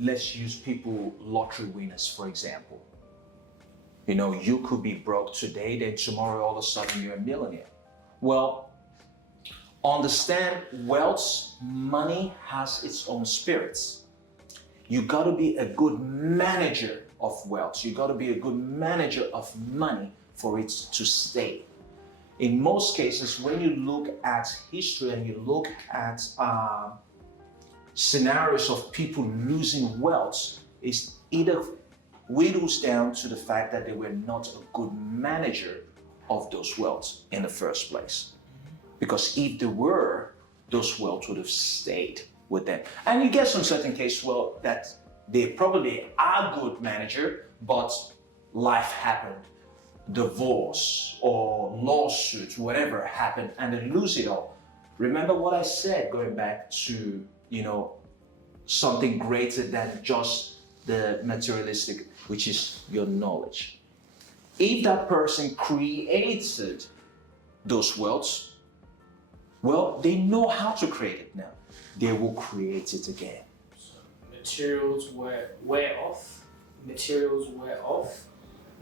let's use people, lottery winners, for example. You know, you could be broke today, then tomorrow all of a sudden you're a millionaire. Well, understand wealth, money has its own spirits. You got to be a good manager of wealth. You got to be a good manager of money for it to stay. In most cases, when you look at history and you look at scenarios of people losing wealth, it's either whittles down to the fact that they were not a good manager of those wealth in the first place. Because if they were, those wealth would have stayed with them. And you get some certain cases, well, that they probably are good manager, but life happened, divorce or lawsuits, whatever happened, and they lose it all. Remember what I said, going back to, you know, something greater than just the materialistic, which is your knowledge. If that person created those wealths, well, they know how to create it now. They will create it again. So materials wear off,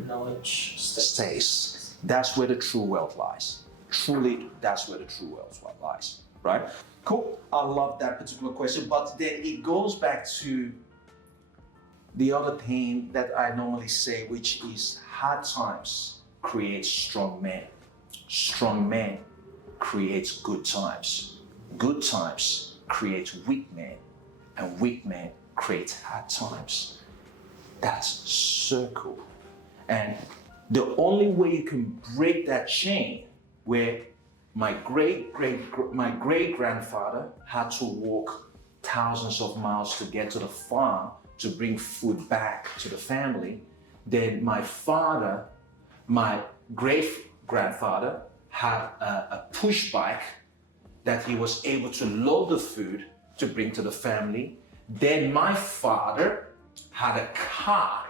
knowledge stays. That's where the true wealth lies. Truly, that's where the true wealth lies, right? Cool, I love that particular question, but then it goes back to the other thing that I normally say, which is hard times create strong men. Strong men create good times. Good times create weak men, and weak men create hard times. That's circle. And the only way you can break that chain, where my great grandfather had to walk thousands of miles to get to the farm to bring food back to the family, then my great grandfather had a push bike that he was able to load the food to bring to the family. Then my father had a car,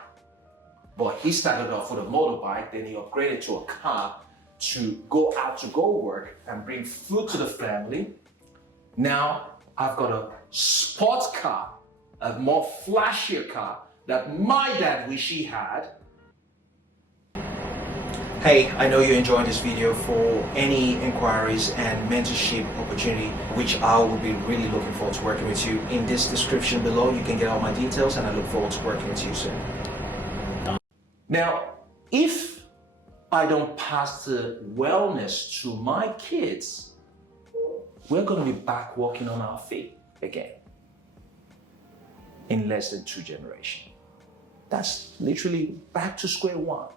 but he started off with a motorbike, then he upgraded to a car to go out to go work and bring food to the family. Now I've got a sports car, a more flashier car that my dad wish he had. Hey, I know you're enjoying this video. For any inquiries and mentorship opportunity, which I will be really looking forward to working with you, in this description below you can get all my details, and I look forward to working with you soon. Now, if I don't pass the wellness to my kids, we're going to be back walking on our feet again in less than 2 generations. That's literally back to square one.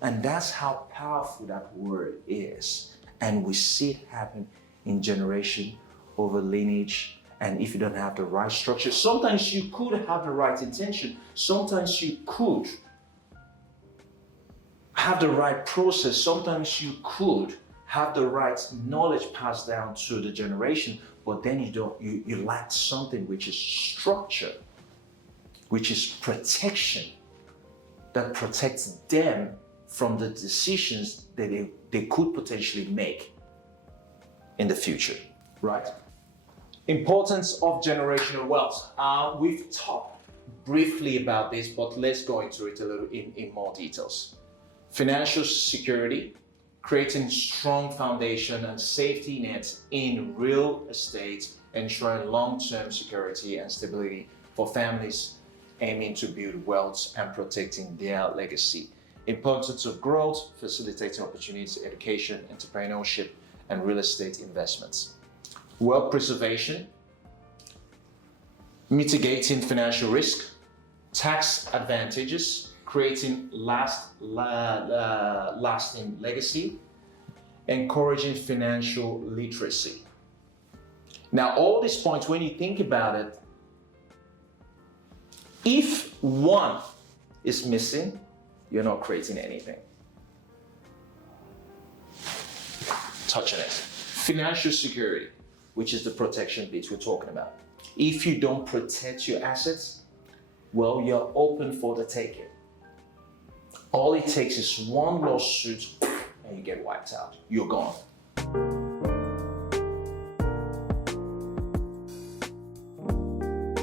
And that's how powerful that word is. And we see it happen in generation over lineage. And if you don't have the right structure, sometimes you could have the right intention. Sometimes you could have the right process. Sometimes you could have the right knowledge passed down to the generation, but then you lack something, which is structure, which is protection, that protects them from the decisions that they could potentially make in the future, right? Importance of generational wealth. We've talked briefly about this, but let's go into it a little in more details. Financial security, creating strong foundation and safety nets in real estate, ensuring long-term security and stability for families aiming to build wealth and protecting their legacy. Importance of growth, facilitating opportunities, education, entrepreneurship, and real estate investments. Wealth preservation, mitigating financial risk, tax advantages, creating lasting legacy, encouraging financial literacy. Now, all these points, when you think about it, if one is missing, you're not creating anything. Touch on it. Financial security, which is the protection bit we're talking about. If you don't protect your assets, well, you're open for the taking. All it takes is one lawsuit and you get wiped out. You're gone.